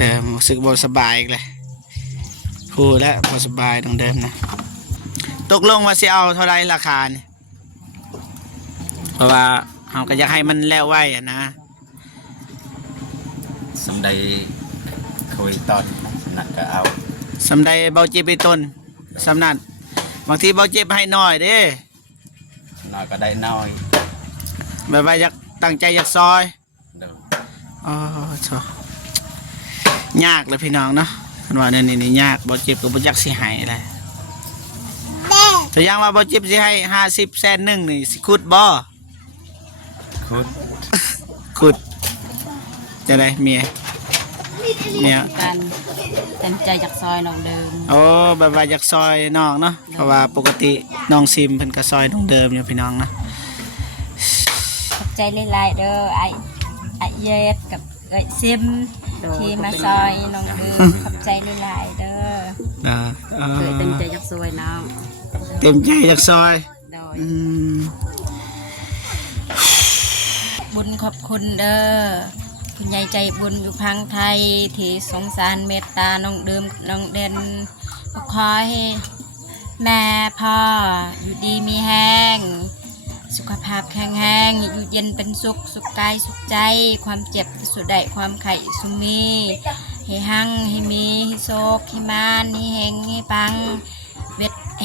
เดิมรู้สึกบ่สบายอีกเลยพูดแล้วบ่สบายน้องเดิมนะตกลงว่าสิเอาเท่าไรราคาเนี่ยเพราะว่าเราก็อยากให้มันแล้วไว้อะนะสำใดคุยตอนนัดก็เอาสำใดเบาเจ็บไปต้นสำนัดบางทีเบาเจ็บให้น้อยเด้น้อยก็ได้น้อยแบบว่าอยากตั้งใจอยากซอยอ๋อชอยากเลยพี่น้องเนาะมันว่านี่ยากเบาเจ็บกับบ่อยากสิให้อะไรแต่ยังว่าเบาเจ็บสิให้50 100,000นี่สิขุดบ่ขุดจะได้เมียกันเต็มใจจากซอยน้องเดิมโอ้แบบว่าอยากซอยน้องเนาะเพราะว่าปกติน้องซิมเพิ่นก็ซอยน้องเดิมอยู่พี่น้องนะขอบใจหลายๆเด้อไอเย็ดกับไอซิมที่มาซอยน้องเดิมขอบใจหลายๆเด้อเต็มใจจากซอยน้องเต็มใจจากซอยบุญขอบคุณเด้อคุณยายใจบุญอยู่พังไทยที่สงสารเมตตาน้องเดิมน้องเด่นขอให้แม่พ่ออยู่ดีมีแห้งสุขภาพแข็งแรงอยู่เย็นเป็นสุขกายสุขใจความเจ็บสุดใดความไข่สุมีให้หั่งให้มีให้โศกให้มานให้เฮงให้ปัง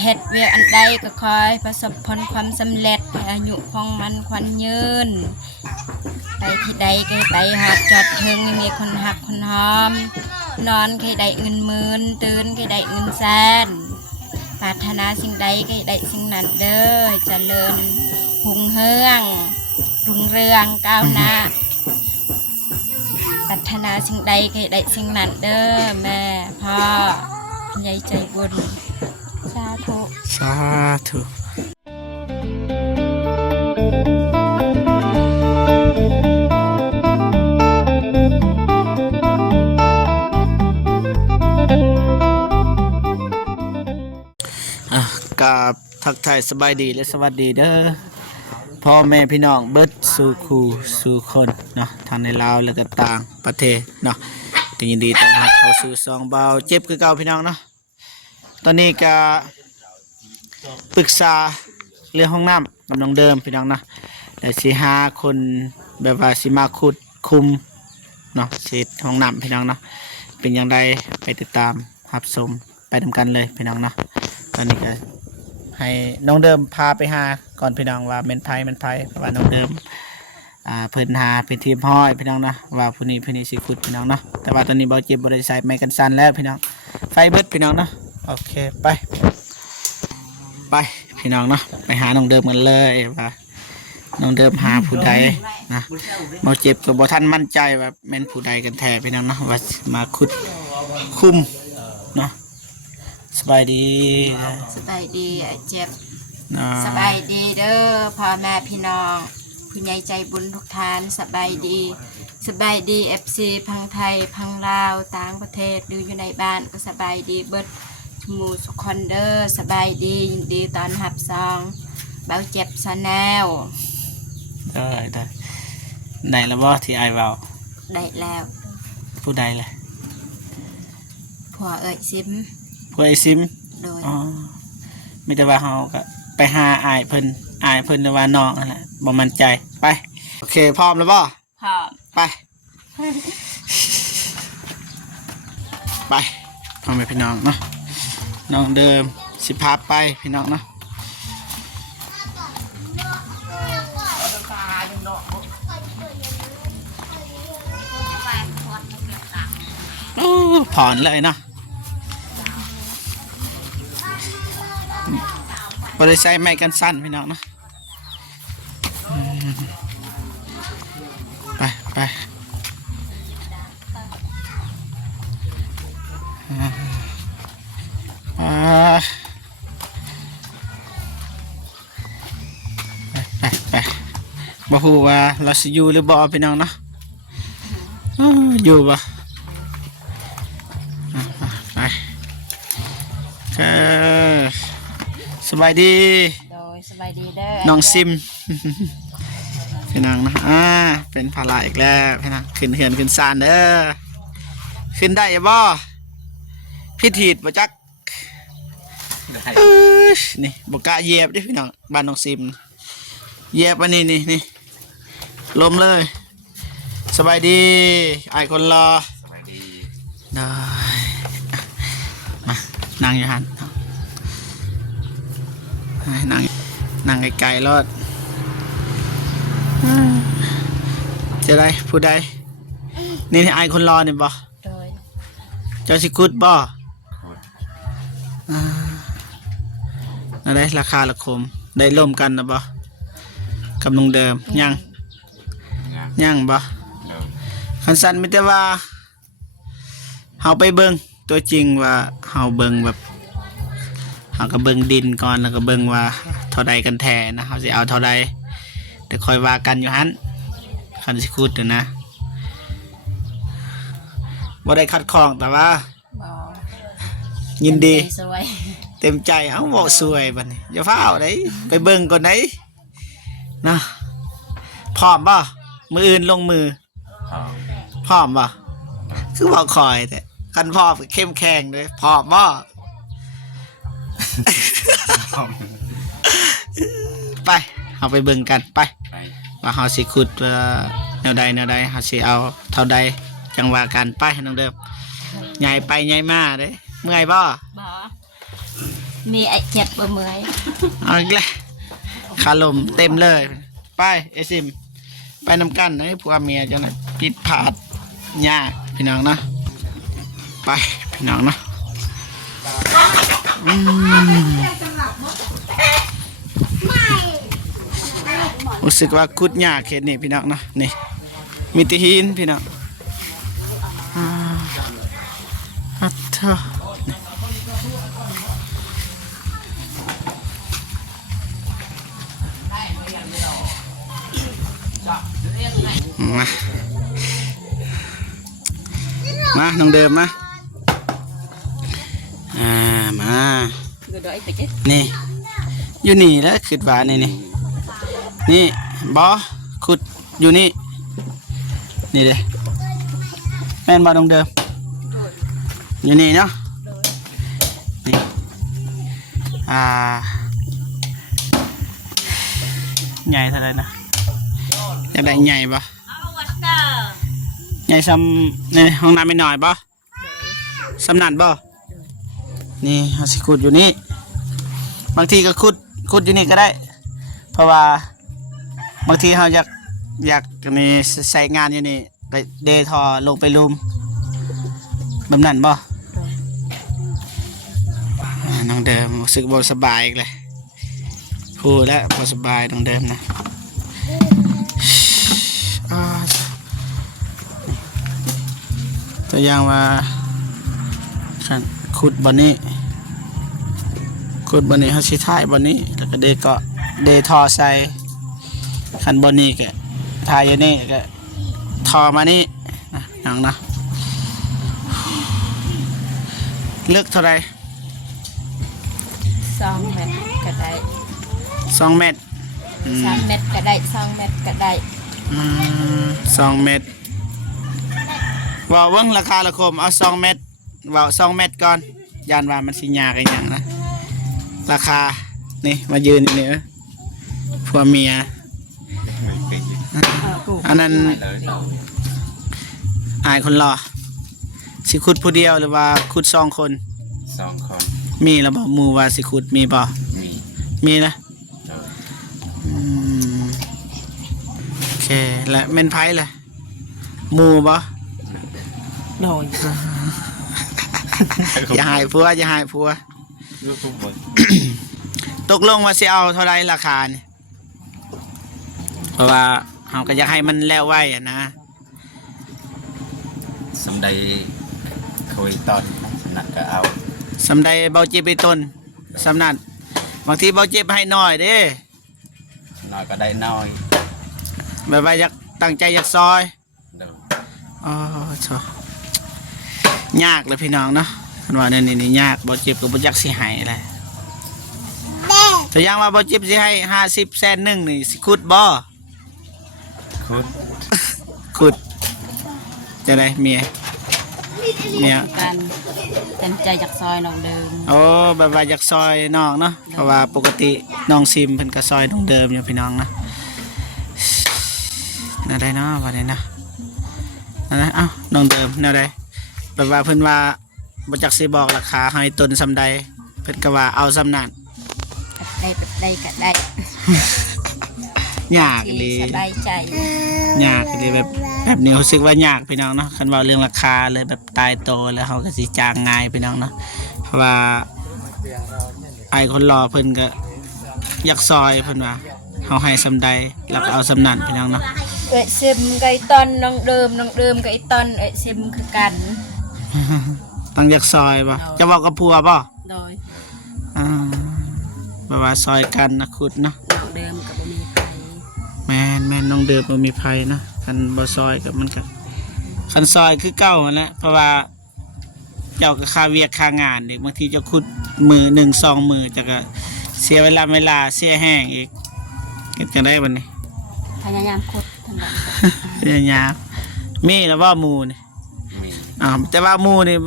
เฮ็ดเวียอันใดก็คอยประสบผลความสำเร็จอายุของมันควันยืนไปที่ใดก็ไปหอดจอดเทิงมีคนหักคนหอมนอนก็ได้เงินหมื่นตื่นก็ได้เงินแสนปรารถนาสิ่งใดก็ได้สิ่งนั้นเด้อเจริญหุ่งเฮืองรุ่งเรืองก้าวหน้าปรารถนาสิ่งใดก็ได้สิ่งนั้นเด้อแม่พ่อยายใจบุญสาธุสาธุกับทักทายสบายดีและสวัสดีเด้อพ่อแม่พี่น้องเบิดสู่คู่สู่คนเนาะทางในลาวและก็ต่างประเทศเนาะก็ยินดีต้อนรับเข้าสู่ซองเบาเจ็บคือเก่าพี่น้องเนาะตอนนี้ก็ปรึกษาเรื่องห้องน้ำกับน้องเดิมพี่น้องนะแต่สิหาคนแบบว่าสิมาขุดคุมเนาะเสร็จห้องน้ำพี่น้องนะเป็นอย่างไรไปติดตามรับชมไปทำกันเลยพี่น้องนะตอนนี้ก็ให้น้องเดิมพาไปหาก่อนพี่น้องว่าเป็นไพ่เพราะว่าน้องเดิมเพิ่นหาเป็นทีมห้อยพี่น้องนะว่าผู้นี้สิขุดพี่น้องเนาะแต่ว่าตอนนี้เบาเจ็บบริษัทไม้กันสั่นแล้วพี่น้องไฟเบิดพี่น้องนะโอเคไปพี่น้องเนาะไปหาน้องเดิมกันเลยว่าน้องเดิมหาผู้ใดนะเมาเจ็บกับบ่ท่านมั่นใจว่าแม่นผู้ใดกันแท้พี่น้องเนาะว่ามาขุดคุมเนาะสบายดีไอ้เจ็บสบายดีเด้อพ่อแม่พี่น้องผู้ใหญ่ใจบุญทุกท่านสบายดีFC พังไทยพังลาวต่างประเทศดูอยู่ในบ้านก็สบายดีเบิดหมู่สุขคนเด้อสบายดียินดีตอนหับซองเบาเจ็บซะแนวได้แล้วบ่ที่ไอเว้าได้แล้วผู้ใดล่ะผัวเอ้ยซิมโดยมีแต่ว่าเฮาก็ไปหาอายเพิ่นหรือว่าน้องนั่นแหละบ่มั่นใจไปโอเคพร้อมแล้วบ่พร้อมไปพ่อแม่พี่น้องเนาะน้องเดิมสิพาไปพี่น้องเนาะผ่อนเลยเนาะบริษัทไม่กันสั้นพี่น้องเนาะไปบ่ฮู้ว่าเราสิอยู่หรือบ่พี่น้องเนาะอยู่บ่ไปสบายดีโดยสบายดีเด้อน้องซิมพี่น้องนะเป็นภาระอีกแล้วพี่น้องขึ้นเฮือนขึ้นซานเด้อ ขึ้นได้บ่พี่ถีดบ่จัก ได้ นี่บ่กล้าเหยียบเด้พี่น้องบ้านน้องซิมเหยียบอันนี้นี่ลมเลยสบายดีไอ้ายคนรอ สบายดี ได้มานั่งอยู่หันนั่งไกลๆรอดจะได้ผู้ใดนี่ไอ้ายคนรอนี่บ่ โดย เจ้าสิคุดบ่ ขุด นั่นได้ราคาละคมได้ร่วมกันนะบ่กับลุงเดิมยัง งาม บ่ เดิม คันสันมิแต่ว่าเฮาไปเบิ่งตัวจริงว่าเฮาเบิ่งแบบเฮาก็เบิ่งดินก่อนแล้วก็เบิ่งว่าเท่าใดกันแท้นะเฮาสิเอาเท่าใดแต่ค่อยว่ากันอยู่หั่นคันสิคุดเด้อนะบ่ได้คัดของแต่ว่า บ่ ยินดี สวย เต็มใจเอ้าบอกสวยบัดนี้อย่าฟ้าวได้ไปเบิ่งก่อนได้นะพร้อมบ่มืออื่นลงมือ พร้อม พร้อมบ่คือบอกคอยแต่คันพร้อมก็เข้มแข็งเลยพร้อมบ่ พร้อม ไปเอาไปเบิ่งกันไป ไป ว่าเฮาสิขุดว่าแนวใดเฮาสิเอาเท่าใดจังว่ากันไปน้องเดิมใหญ่ไปใหญ่มาเด้เมื่อยบ่ บ่มีไอ้เจ็บบ่เมื่อย เอาอีกแล้วขาลมเต็มเลยไปเอซิมไปนำกันให้ผัวเมียจังได๋ผิดพลาดยากพี่น้องเนาะไปพี่น้องเนาะรู้สึกว่าคุดยากเขตนี่พี่น้องเนาะนี่มีแติหินพี่น้องอัดเถอะมาน้องเดิมมามา คือดอยตะกี้ นี่อยู่นี่แล้วขุดว่านี่บอขุดอยู่นี่นี่เลยแม่นบอน้องเดิมอยู่นี่เนาะนี่ใหญ่เท่าไรนะอยากได้ใหญ่ปะใหญ่ซ้ำนี่ห้องน้ำไม่หน่อยปะซ้ำนั่นปะนี่เอาสิขุดอยู่นี่บางทีก็ขุดอยู่นี่ก็ได้ เพราะว่าบางทีเขาอยากมีใส่งานอยู่นี่ไปเดทอลงไปลุมแบบนั้นบ่น้องเดิมรู้สึกบ่สบายอีกเลยพูดแล้วบ่สบายน้องเดิมนะตัวอย่างว่าขันขุดบนนี้เขาสิท้ายบนนี้แล้วก็เดทอใส่ขันบนนี้ก็ทายอยู่นี่ก็ทอมานี่นะน้องนะเลือกเท่าไร 2 เม็ดก็ได้ 2 เม็ด 3 เม็ดก็ได้2 เม็ดก็ได้ 2 เม็ดว่าเบิ่งราคาละคมเอา2 เม็ดว่า2 เม็ดก่อนยานว่ามันสิยากอีหยังนะราคานี่มายืนอยู่นี่ผัวเมีย ไม่เป็น อันนั้น เลย อายคนรอสิขุดผู้เดียวหรือว่าขุด2 คน 2 คน มีแล้วบ่หมู่ว่าสิขุดมีบ่ มี มีนะ เดิม โอเคและเม่นไผล่ะหมู่บ่ โดย อย่าหายผัวอย่าหายผัว ลูกทุกคน ตกลงว่าสิเอาเท่าไรราคาเนี่ยเพราะว่าเราก็อยากให้มันแล้วไว้อะนะ สำใดคุยตอนนัดก็เอา สำใดเบาเจ็บไปต้นสำนัดบางทีเบาเจ็บให้น้อยเด้ น้อยก็ได้น้อย แบบว่าอยากตั้งใจอยากซอย เดิม อ๋อโธ่ยากเลยพี่น้องเนาะคันว่านี่ยากเบาเจ็บกับบ่อยากสิให้อะไรตัวอย่างว่าเบาเจ็บสิให้50 แสนหนึ่งนี่สิขุดบ่ คุด ขุดจะได้เมีย เนี่ย กันเต็มใจจากซอยน้องเดิม โอ้แบบว่าอยากซอยน้องเนาะเพราะว่าปกติน้องซิมเพิ่นก็ซอยน้องเดิมอยู่พี่น้องนะน่าได้เนาะว่าได้นะนะเอ้าน้องเดิมน่าได้แบบว่าเพิ่นว่าบ่จักสิบอกราคาให้ต้นซำใดเพิ่นก็ว่าเอาซำนั้น ได้ก็ได้ ยากอีหลี สบายใจ ยากอีหลีแบบนี้รู้สึกว่ายากพี่น้องเนาะคันเว้าเรื่องราคาเลยแบบตายโตแล้วเฮาก็สิจ้างง่ายพี่น้องเนาะเพราะว่าไอ้คนรอเพิ่นก็อยากซอยเพิ่นว่าเฮาให้ซำใดแล้วก็เอาซำนั้นพี่น้องเนาะ เอ้ยซิมไก่ตอนน้องเดิมไก่ตอนเอ้ยซิมคือกัน ต้องอยากซอยป่ะจะบอกกับผัวป่ะ โดย แบบว่าซอยกันนะคุดเนาะ น้องเดิมกับบ่มีไผ แม่นน้องเดิมบ่มีภัยนะคันบ่ซอยกับมันก็คันซอยคือเก่าหั่นแหละเพราะว่าเจ้าก็ค่าเวียกค่างานอีกบางทีเจะคุดมือ1 2มือจะก็เสียเวลาเสียแห้งอีกเฮ็ดจังได๋บัดนี้ พยายามขุดทั้งหมด พยายามมีแล้วบ่หมู่นี่ มี แต่ว่าหมู่นี่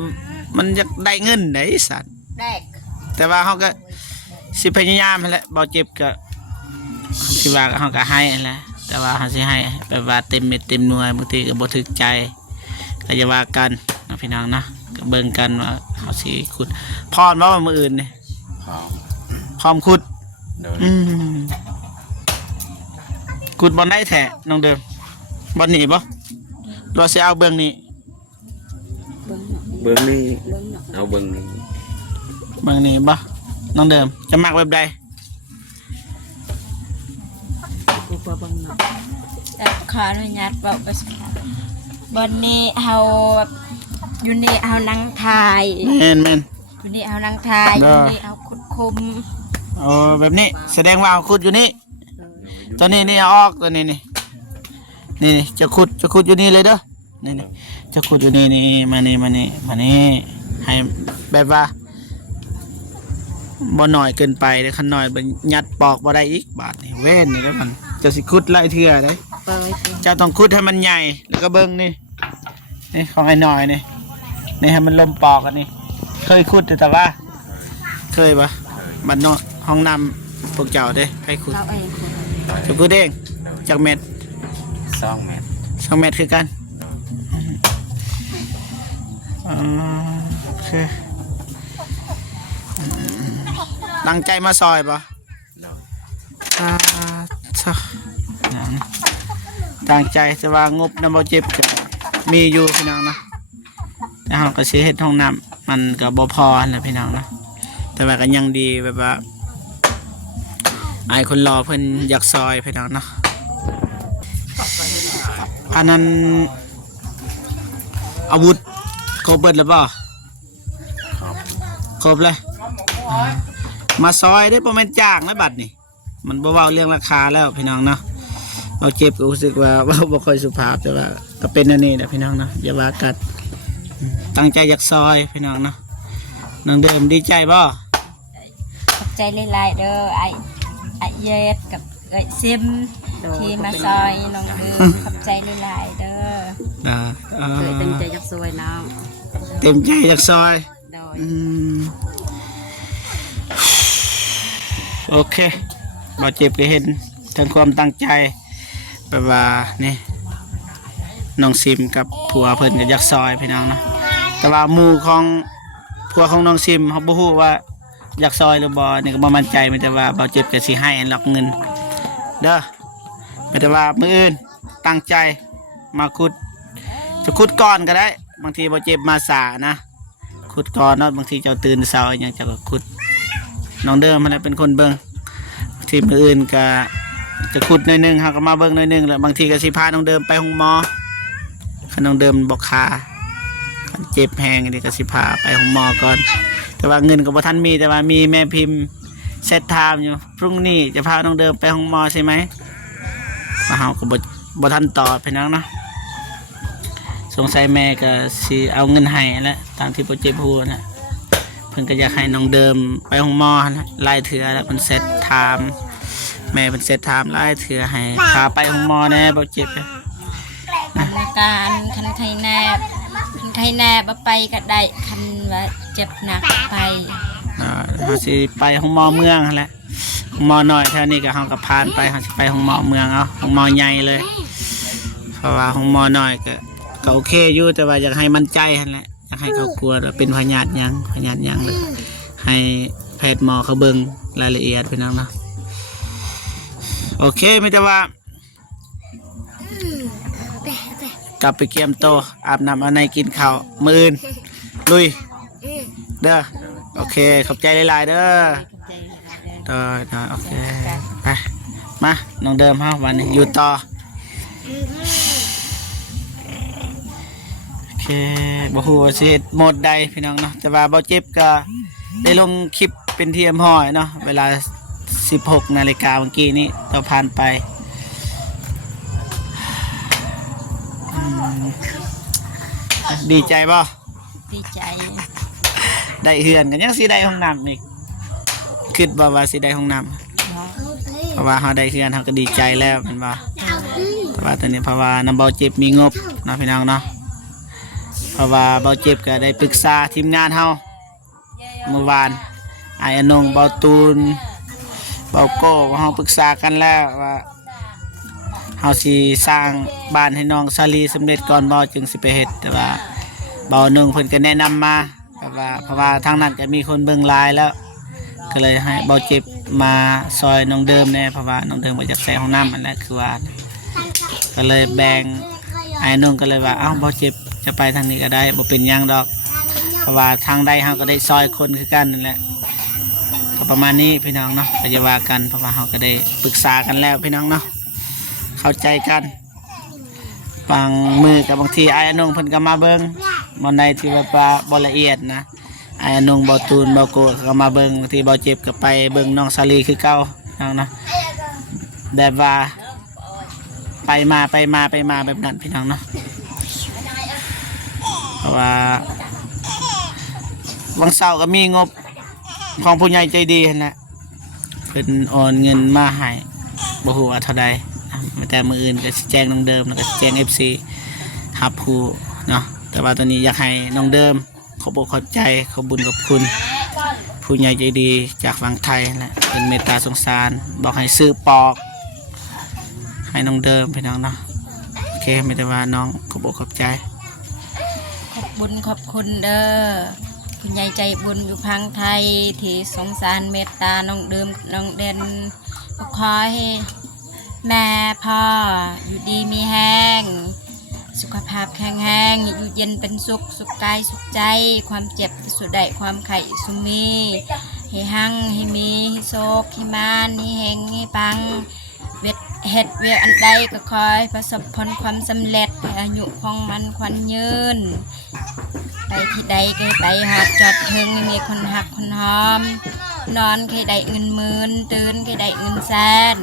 มันอยากได้เงินได้สัตว์ แรก แต่ว่าเขาก็สิพยายามนั่นแหละเบาเจ็บก็คิดว่าเขาก็ให้นั่นแหละแต่ว่าเขาสิให้แบบว่าเต็มเม็ดเต็มหน่วยบางทีก็บ่ถึกใจก็จะว่ากันนะพี่น้องนะก็เบิ่งกันว่าเขาสิขุดพรว่ามื้ออื่นนี่ พร้อม พร้อมขุด โดย ขุดบ่ได้แท้น้องเดิมบ่หนีบ่เราสิเอาเบื้องนี้ เบิ่ง เบิ้งนี่ เบิ่งเนาะ เอาเบิ้งนี่ เบื้องนี้บ่น้องเดิมจะมักแบบใด กูเบิ่งเนาะแต่ขออนุญาตเว้าไปสักพักวันนี้เฮาอยู่นี่เฮานั่งถ่าย แม่น อยู่นี่เอานางทาย เด้ อ อ ยู่นี่เอาขุดคุม โอ้แบบนี้แสดงว่าเอาขุดอยู่นี่ตอนนี้นี่เอาออกตัวนี้นี่จะขุดอยู่นี่เลยเด้อนี่จะขุดอยู่นี่มานี่ให้แบบว่าบ่หน่อยเกินไปเด้อคันหน่อยบ่ยัดปอกบ่ได้อีกบาดนี่เว้นนี่แล้วมันจะสิขุดหลายเทื่อเด้ เปิด เจ้าต้องขุดให้มันใหญ่แล้วก็เบิ่งนี่ของไอ้หน่อยนี่ให้มันลมปอกอันนี้เคยขุดแต่ว่าเคยปะบัดนอกห้องน้ำพวกเจ้าเด้ให้ขุด เราเอง จะขุดเองจากเม็ด 2 เมตร 2 เม็ดคือกันโอเคตั้งใจมาซอยปะ โดย ตั้งใจแต่ว่างบน้ำบ่เจ็บก็มีอยู่พี่น้องนะแต่เราก็สิเฮ็ดห้องน้ำมันก็บ่พอนะพี่น้องนะแต่ว่าก็ยังดีแบบว่าไอ้คนรอเพิ่นอยากซอยพี่น้องเนาะอันนั้นอาวุธครบเบิดแล้วป่ะ ครับ ครบเลยมาซอยได้ประมาณจ้างแล้วบัดนี่มันบ่เว้าเรื่องราคาแล้วพี่น้องเนาะเราเจ็บก็รู้สึกว่า บ่ค่อยสุภาพแต่ว่าก็เป็นอันนี้นะพี่น้องเนาะอย่าว่ากันตั้งใจอยากซอยพี่น้องเนาะน้องเดิมดีใจบ่ ขอบใจหลายๆเด้อไอ้เย็ดกับไอ้ซิมที่มาซอยน้องเดิมขอบใจหลายๆเด้อ เต็มใจ อยากซอยน้อง เต็มใจอยากซอย โดย โอเคบ่เจ็บก็เห็นถึงความตั้งใจแบบว่านี่น้องซิมกับผัวเพิ่นก็อยากซอยพี่น้องเนาะแต่ว่าหมู่ของผัวของน้องซิมเขาบ่ฮู้ว่าอยากซอยหรือบ่นี่ก็บ่มั่นใจมันแต่ว่าบ่เจ็บก็สิให้อันล็อกเงินเด้อแต่ว่ามื้ออื่นตั้งใจมาขุดจะขุดก่อนก็ได้บางทีบ่เจ็บมาสานะขุดก่อนเนาะบางทีเจ้าตื่นเช้าอหยังเจะก็ขุดน้องเดิมมันแหละเป็นคนเบิ่งบางทีมื้ออื่นก็จะขุดหน่อยหนึงเฮาก็มาเบิ่งหน่อยหนึงแล้วบางทีก็สิพาน้องเดิมไปโรงหมอคันน้องเดิมบ่คาคันเจ็บแฮงนี่ก็สิพาไปโรงหมอก่อนแต่ว่าเงินก็บ่ทันมีแต่ว่ามีแม่พิมพ์เซตไทม์อยู่พรุ่งนี้จะพาน้องเดิมไปโรงหมอใช่ไหมว่าเฮาก็บ่ทันตอบพี่น้องเนาะสงสัยแม่ก็สิเอาเงินให้แหละตามที่โปรเจกต์พูดนะเพิ่นก็อยากให้น้องเดิมไปโรงหมอนะหลายเทื่อแล้วเพิ่นเซตไทม์แม่เพิ่นเซตไทม์หลายเทื่อให้พาไปโรงหมอแน่โปรเจกต์ การคันไทยแนบคัน ไทยแน่บ่ไปก็ได้คันว่าเจ็บหนักไป เขาสิไปห้องหมอเมืองนั่นแหละห้องหมอหน่อยแถวนี้ก็เขาก็ผ่านไปเขาสิไปห้องหมอเมืองเอาห้องหมอใหญ่เลยเพราะว่าห้องหมอหน่อยก็โอเคอยู่แต่ว่าอยากให้มั่นใจนั่นแหละอยากให้เขากลัวว่าเป็นพยาธิหยังเลยให้แพทย์หมอเขาเบิ่งรายละเอียดไปน้องเนาะโอเคไม่แต่ว่ากลับไปเกียมโตวอาบน้ำเอาในกินข้าวมื้ออื่นลุยเด้อโอเคขอบใจหลายๆเด้อได้โอเคไปมาน้องเดิมฮะวันนี้อยู่ต่อโอเคบ่ฮู้ว่าสิเฮ็ดโหมดใดพี่น้องเนาะแต่ว่าบ่เจ็บก็ได้ลงคลิปเป็นที่ห้อยเนาะเวลา 16 นาฬิกาเมื่อกี้นี้เราผ่านไปดีใจบ่ ดีใจ ได้เฮือนกันยังสิได้ห้องน้ำอีกคิดว่าสิได้ห้องน้ำเพราะว่าเขาได้เฮือนเขาก็ดีใจแล้วเป็นว่าแต่ว่าตอนนี้เพราะว่าน้ำเบาเจ็บมีงบนะพี่น้องเนาะเพราะว่าเบาเจ็บก็ได้ปรึกษาทีมงานเขาเมื่อวานไอ้อนงเบาตูนเบาโก้เขาปรึกษากันแล้วว่าเขาสิสร้างบ้านให้น้องซาลีสำเร็จก่อนเบาจึงสิไปเฮ็ดแต่ว่าเบาหนึ่งเพิ่นก็แนะนำมาเพราะว่าทางนั้นจะมีคนเบิ่งลายแล้วก็เลยให้เบาเจ็บมาซอยน้องเดิมเนี่ยเพราะว่าน้องเดิมมาจากใส่ห้องน้ำอันแรกคือว่าก็เลยแบ่งไอ้นุ่งก็เลยว่าเอ้าเบาเจ็บจะไปทางนี้ก็ได้บ่เป็นหยังดอกเพราะว่าทางใดเฮาก็ได้ซอยคนคือกันนั่นแหละก็ประมาณนี้พี่น้องเนาะก็จะว่ากันเพราะว่าเฮาก็ได้ปรึกษากันแล้วพี่น้องเนาะเข้าใจกันบางมือกับบางทีไอ้นุ่งเพิ่นก็มาเบิ่งมันใดที่ว่าบ่ละเอียดนะไอ้นุ่งเบาตูนเบาโกก็มาเบิ่งบางทีเบาเจ็บก็ไปเบิ่งน้องซาลีคือเก่าน้องนะแบบว่าไปมาแบบนั้นพี่น้องเนาะเพราะว่าวันเสาร์ก็มีงบของผู้ใหญ่ใจดีนั่นแหละเพิ่นโอนเงินมาให้บ่ฮู้ว่าเท่าใดแต่มื้ออื่นก็สิแจ้งน้องเดิมแล้วก็สิแจ้ง FC รับผู้เนาะแต่ว่าตอนนี้อยากให้น้องเดิมขอบอกขอบใจขอบุญขอบคุณผู้ใหญ่ใจดีจากฝั่งไทยแหละเป็นเมตตาสงสารบอกให้ซื้อปอกให้น้องเดิมพี่น้องเนาะโอเคไม่แต่ว่าน้องขอบอกขอบใจ ขอบบุญขอบคุณเด้อคุณยายใจบุญอยู่พังไทยที่สงสารเมตตาน้องเดิมน้องเด่นขอให้แม่พ่ออยู่ดีมีแห้งสุขภาพแข็งแรงอยู่เย็นเป็นสุขสุขกายสุขใจความเจ็บสุดใดความไข่สุมีให้หั่งให้มีให้โศกให้มานให้แหงให้ปังเฮ็ดเวียอันใดก็คอยประสบผลความสำเร็จให้อายุของมันควันยืนไปที่ใดก็ไปหอดจอดถึงมีคนหักคนหอมนอนก็ได้เงินหมื่นตื่นก็ได้เงินแสน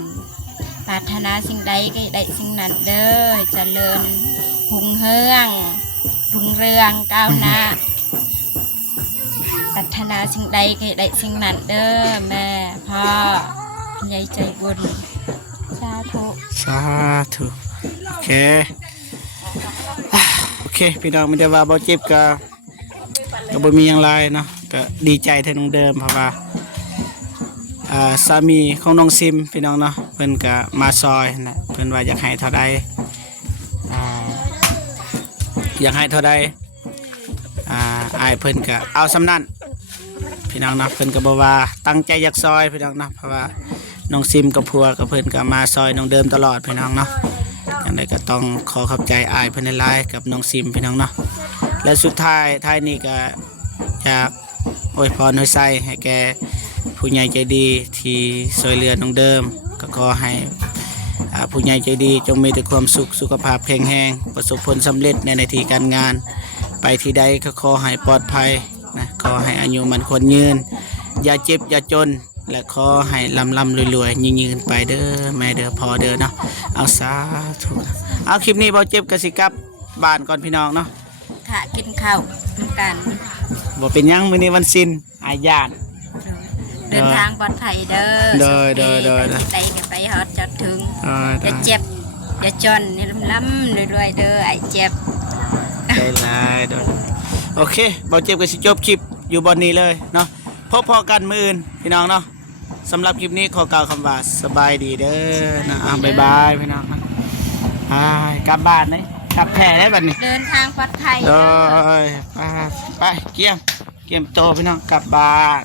ปรารถนาสิ่งใดก็ได้สิ่งนั้นเด้อเจริญหุ่งเฮืองรุ่งเรืองก้าวหน้าปรารถนาสิ่งใดก็ได้สิ่งนั้นเด้อแม่พ่อคุณยายใจบุญสาธุ สาธุโอเคโอเคพี่น้องไม่ได้ว่าเบาเจ็บก็บ่มีอย่างไรเนาะก็ดีใจแทนน้องเดิมเพราะว่าสามีของน้องซิมพี่น้องเนาะเพิ่นก็มาซอยนะเพิ่นว่าอยากให้เท่าใดอยากให้เท่าใดอ้ายเพิ่นก็เอาสำนั้นพี่น้องเนาะเพิ่นก็บอกว่าตั้งใจอยากซอยพี่น้องเนาะเพราะว่าน้องซิมกับพัวกับเพิ่นก็มาซอยน้องเดิมตลอดพี่น้องเนาะอย่างไรก็ต้องขอขอบใจอ้ายเพิ่นหลายๆกับน้องซิมพี่น้องเนาะและสุดท้ายนี่ก็อยากอวยพรให้ใส่ให้แกผู้ใหญ่ใจดีที่ช่วยเหลือน้องเดิมก็ขอให้ผู้ใหญ่ใจดีจงมีแต่ความสุขสุขภาพแข็งแรงประสบผลสำเร็จในหน้าที่การงานไปที่ใดก็ขอให้ปลอดภัยนะขอให้อายุมันควรยืนอย่าเจ็บอย่าจนและขอให้ลำรวยยืนไปเด้อแม่เด้อพอเด้อเนาะเอาสาธุเอาคลิปนี้เบาเจ็บกสิกลับบ้านก่อนพี่น้องเนาะ ค่ะกินข้าวด้วยกัน บ่เป็นหยังมื้อนี้วันศิลอาญาต เดินทางปลอดภัยเด้อ เด้อ ที่ใดก็ไปฮอดจอดถึง เออ อย่าเจ็บอย่าจนนี่ล้ำๆรวยๆเด้อไอ้เจ็บ ใจลายโดนโอเคบ่เจ็บก็สิจบคลิปอยู่บนนี้เลยเนาะพบพอกันมื้ออื่นพี่น้องเนาะสำหรับคลิปนี้ขอกล่าวคำว่าสบายดีเด้อนะบ๊ายบายพี่น้องนะกลับบ้านเลยกลับแพร่ได้บัดนี้ เดินทางปลอดภัย โดยไปเกี่ยมโตพี่น้องกลับบ้าน